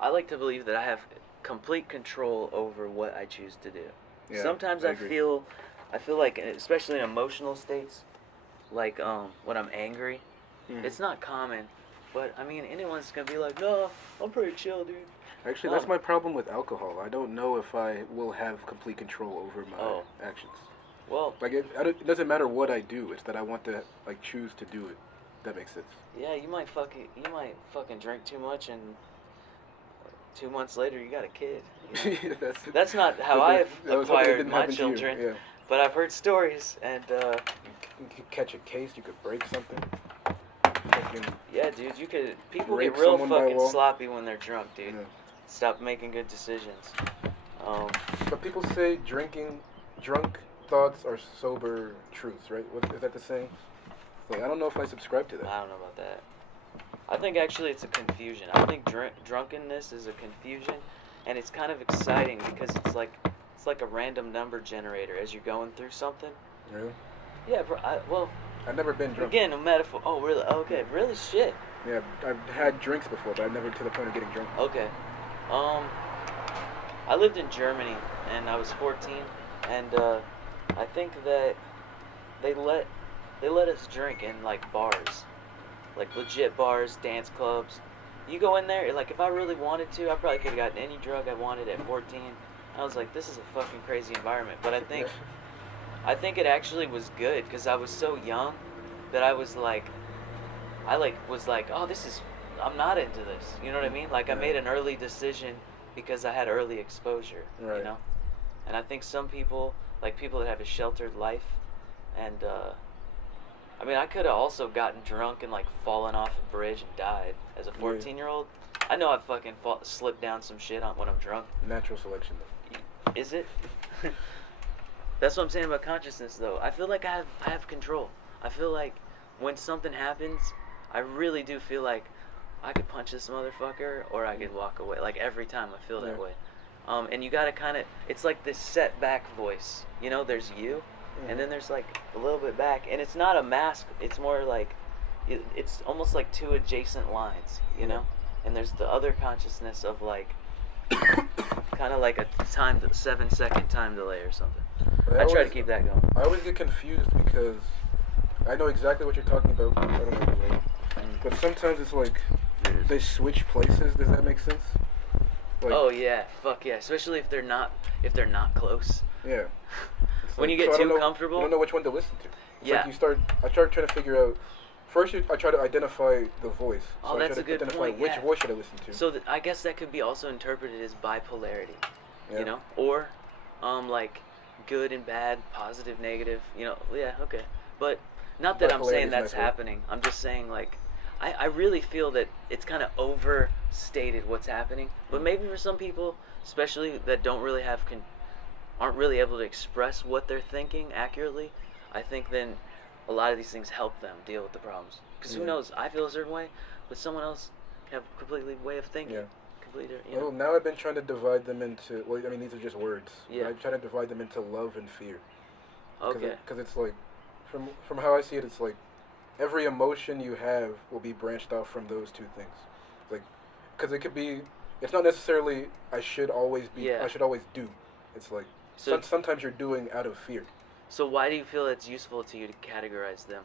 I like to believe that I have complete control over what I choose to do. Yeah, Sometimes I feel like, especially in emotional states, like when I'm angry, it's not common, but I mean anyone's gonna be like, no, I'm pretty chill, dude. Actually, that's my problem with alcohol. I don't know if I will have complete control over my actions. Well, Like it doesn't matter what I do. It's that I want to like choose to do it. That makes sense. yeah, you might fucking drink too much and 2 months later you got a kid. You know? That's not how I've acquired my children. Yeah. But I've heard stories, and you could catch a case. You could break something. Yeah, dude, people get real fucking sloppy when they're drunk, dude. Yeah. Stop making good decisions. But people say drunk thoughts are sober truths, right? Is that the saying? Like, I don't know if I subscribe to that. I don't know about that. I think actually it's a confusion. I think drunkenness is a confusion, and it's kind of exciting because it's like a random number generator as you're going through something. Really? Yeah, bro. I've never been drunk. Again, a metaphor. Oh, really? Okay, really? Shit. Yeah, I've had drinks before, but I've never to the point of getting drunk. Okay. I lived in Germany, and I was 14, and I think that they let us drink in like bars, like legit bars, dance clubs. You go in there, like if I really wanted to, I probably could have gotten any drug I wanted at 14. I was like, this is a fucking crazy environment, but I think it actually was good because I was so young that I was like, oh, I'm not into this. You know what I mean? Like I made an early decision because I had early exposure. Right. You know, and I think some people, like people that have a sheltered life, and I mean, I could have also gotten drunk and like fallen off a bridge and died as a 14-year-old. I know I've fucking slipped down some shit when I'm drunk. Natural selection, though. Is it? That's what I'm saying about consciousness, though. I feel like I have control. I feel like when something happens, I really do feel like I could punch this motherfucker or I could walk away. Like every time I feel that way. And you gotta kind of, it's like this setback voice. You know, there's you, and then there's like a little bit back, and it's not a mask. It's more like, it's almost like two adjacent lines, you know? And there's the other consciousness of like, kind of like a 7-second time delay or something. I try to keep that going. I always get confused because I know exactly what you're talking about. I don't know the way. But sometimes it's like they switch places. Does that make sense? Like, oh yeah, fuck yeah. Especially if they're not close. Yeah. When you get too comfortable, you don't know which one to listen to. It's yeah. Like I start trying to figure out. First, I try to identify the voice. So that's a good point. Which voice should I listen to? So I guess that could be also interpreted as bipolarity. Yeah. You know, or like good and bad, positive, negative. You know, yeah, okay. But not that I'm saying that's happening. I'm just saying like, I really feel that it's kind of overstated what's happening. But maybe for some people, especially that don't really aren't really able to express what they're thinking accurately, I think then a lot of these things help them deal with the problems. Because who knows, I feel a certain way, but someone else can have a completely way of thinking. Yeah. Completely, Well, now I've been trying to divide them into, well, I mean, these are just words. Yeah. I try to divide them into love and fear. Okay. Because it's like, from how I see it, it's like, every emotion you have will be branched off from those two things. Like, because it could be, it's not necessarily I should always do. It's like, sometimes you're doing out of fear. So why do you feel it's useful to you to categorize them?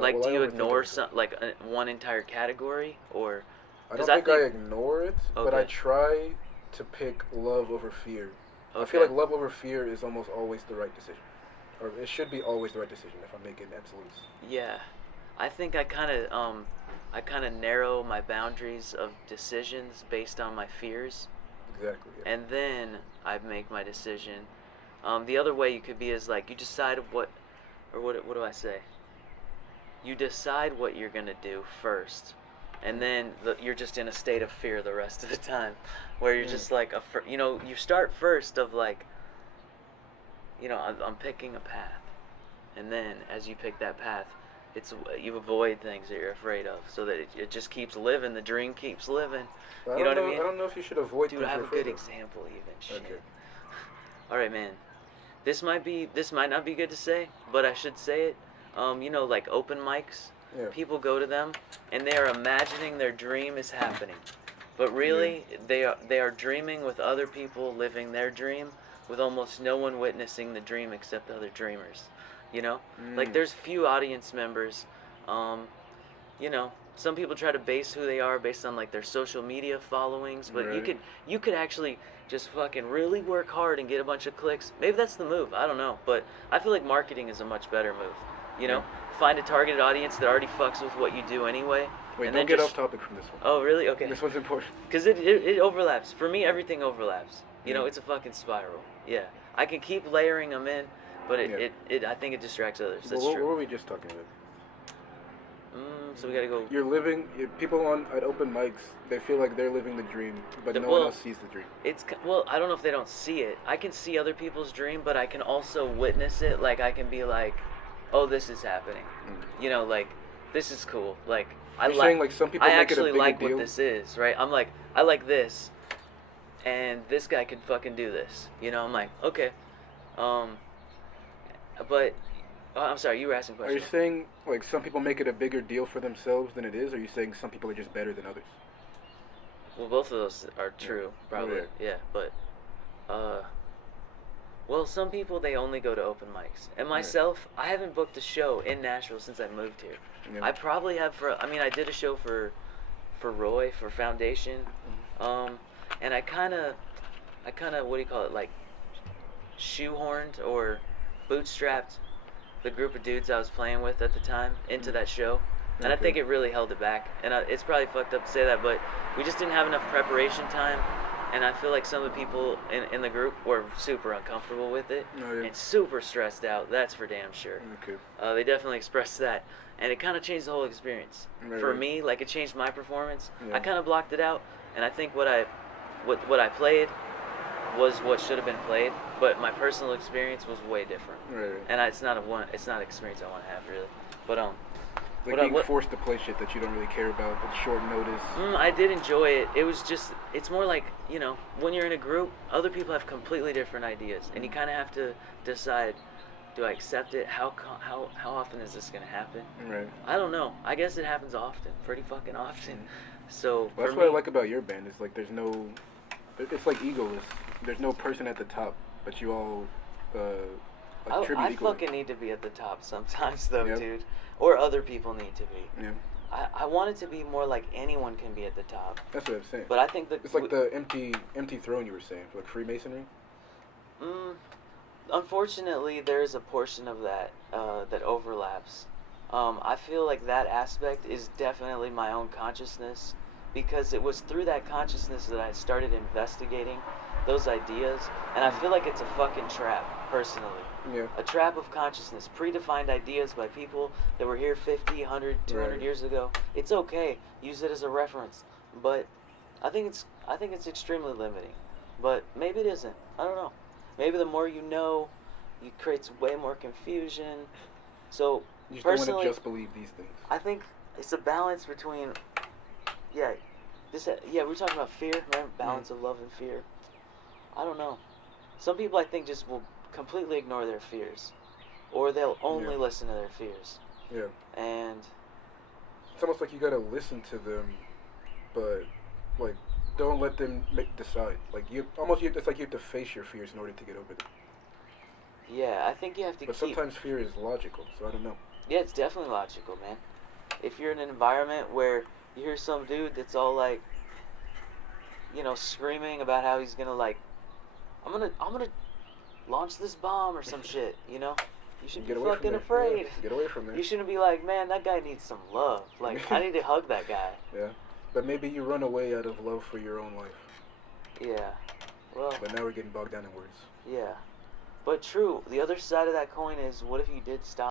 Like, do you ignore one entire category, or? I don't think I ignore it, but I try to pick love over fear. Okay. I feel like love over fear is almost always the right decision, or it should be always the right decision if I'm making absolutes. Yeah, I think I kind of narrow my boundaries of decisions based on my fears. Exactly. Yeah. And then I make my decision. The other way you could be is like you decide what do I say? You decide what you're gonna do first, and then you're just in a state of fear the rest of the time, where you're just like you start first of like, I'm picking a path, and then as you pick that path, you avoid things that you're afraid of, so that it just keeps living. The dream keeps living. You know what I mean? I don't know if you should avoid. Dude, I have a good example even. Shit. Okay. All right, man. This might not be good to say, but I should say it. Like open mics, people go to them and they are imagining their dream is happening. But really, they are dreaming with other people, living their dream, with almost no one witnessing the dream except other dreamers. You know, like there's few audience members. You know, some people try to base who they are based on like their social media followings, but you could actually just fucking really work hard and get a bunch of clicks. Maybe that's the move. I don't know, but I feel like marketing is a much better move. You know, find a targeted audience that already fucks with what you do anyway. Wait, and don't get off topic from this one. Oh, really? Okay. This one's important. Because it overlaps. For me, everything overlaps. You know, it's a fucking spiral. Yeah. I can keep layering them in, but I think it distracts others. That's true. What were we just talking about? So we gotta go. You're living. People at open mics, they feel like they're living the dream, but no one else sees the dream. Well, I don't know if they don't see it. I can see other people's dream, but I can also witness it. Like I can be like, oh, this is happening. You know, like this is cool. Like You're saying like some people make it a bigger deal? I actually like what this is, right? I'm like, I like this, and this guy could fucking do this. You know, I'm like, okay, but. Oh, I'm sorry, you were asking a question. Are you saying, like, some people make it a bigger deal for themselves than it is, or are you saying some people are just better than others? Well, both of those are true, probably. Yeah, but, well, some people, they only go to open mics. And myself, I haven't booked a show in Nashville since I moved here. Yeah. I probably have I did a show for Roy, for Foundation, and I kind of, what do you call it, like, shoehorned or bootstrapped the group of dudes I was playing with at the time into that show, and I think it really held it back. And it's probably fucked up to say that, but we just didn't have enough preparation time, and I feel like some of the people in the group were super uncomfortable with it and super stressed out. That's for damn sure. They definitely expressed that, and it kind of changed the whole experience for me. Like it changed my performance. I kind of blocked it out, and I think what I played was what should have been played, but my personal experience was way different. And it's not an experience I want to have really. But like being forced to play shit that you don't really care about with short notice. I did enjoy it. It was just, it's more like, you know, when you're in a group, other people have completely different ideas, and you kind of have to decide, do I accept it? How often is this gonna happen? I don't know. I guess it happens often, pretty fucking often. So that's what I like about your band. Is like it's like egoless. There's no person at the top, but you all contribute I equally. fucking need to be at the top sometimes, though, dude. Or other people need to be. Yeah. I want it to be more like anyone can be at the top. That's what I'm saying. But I think that it's like the empty throne you were saying, like Freemasonry. Unfortunately, there is a portion of that that overlaps. I feel like that aspect is definitely my own consciousness, because it was through that consciousness that I started investigating those ideas, and I feel like it's a fucking trap, personally. A trap of consciousness, predefined ideas by people that were here 50, 100, 200 years ago. It's okay, use it as a reference, but I think it's extremely limiting. But maybe it isn't. I don't know. Maybe the more you know, it creates way more confusion. So you just personally, don't want to just believe these things. I think it's a balance between, we were talking about fear, remember? Balance of love and fear. I don't know. Some people I think just will completely ignore their fears, or they'll only listen to their fears. And it's almost like you gotta listen to them, but like don't let them decide. Like it's like you have to face your fears in order to get over them. Yeah, I think you have to. But sometimes fear is logical, so I don't know. Yeah, it's definitely logical, man. If you're in an environment where you hear some dude that's all like, you know, screaming about how he's gonna like, I'm gonna launch this bomb or some shit, you know? You should be fucking afraid. Yeah, get away from there. You shouldn't be like, man, that guy needs some love. Like, I need to hug that guy. Yeah. But maybe you run away out of love for your own life. Yeah. Well. But now we're getting bogged down in words. Yeah. But true, the other side of that coin is, what if you did stop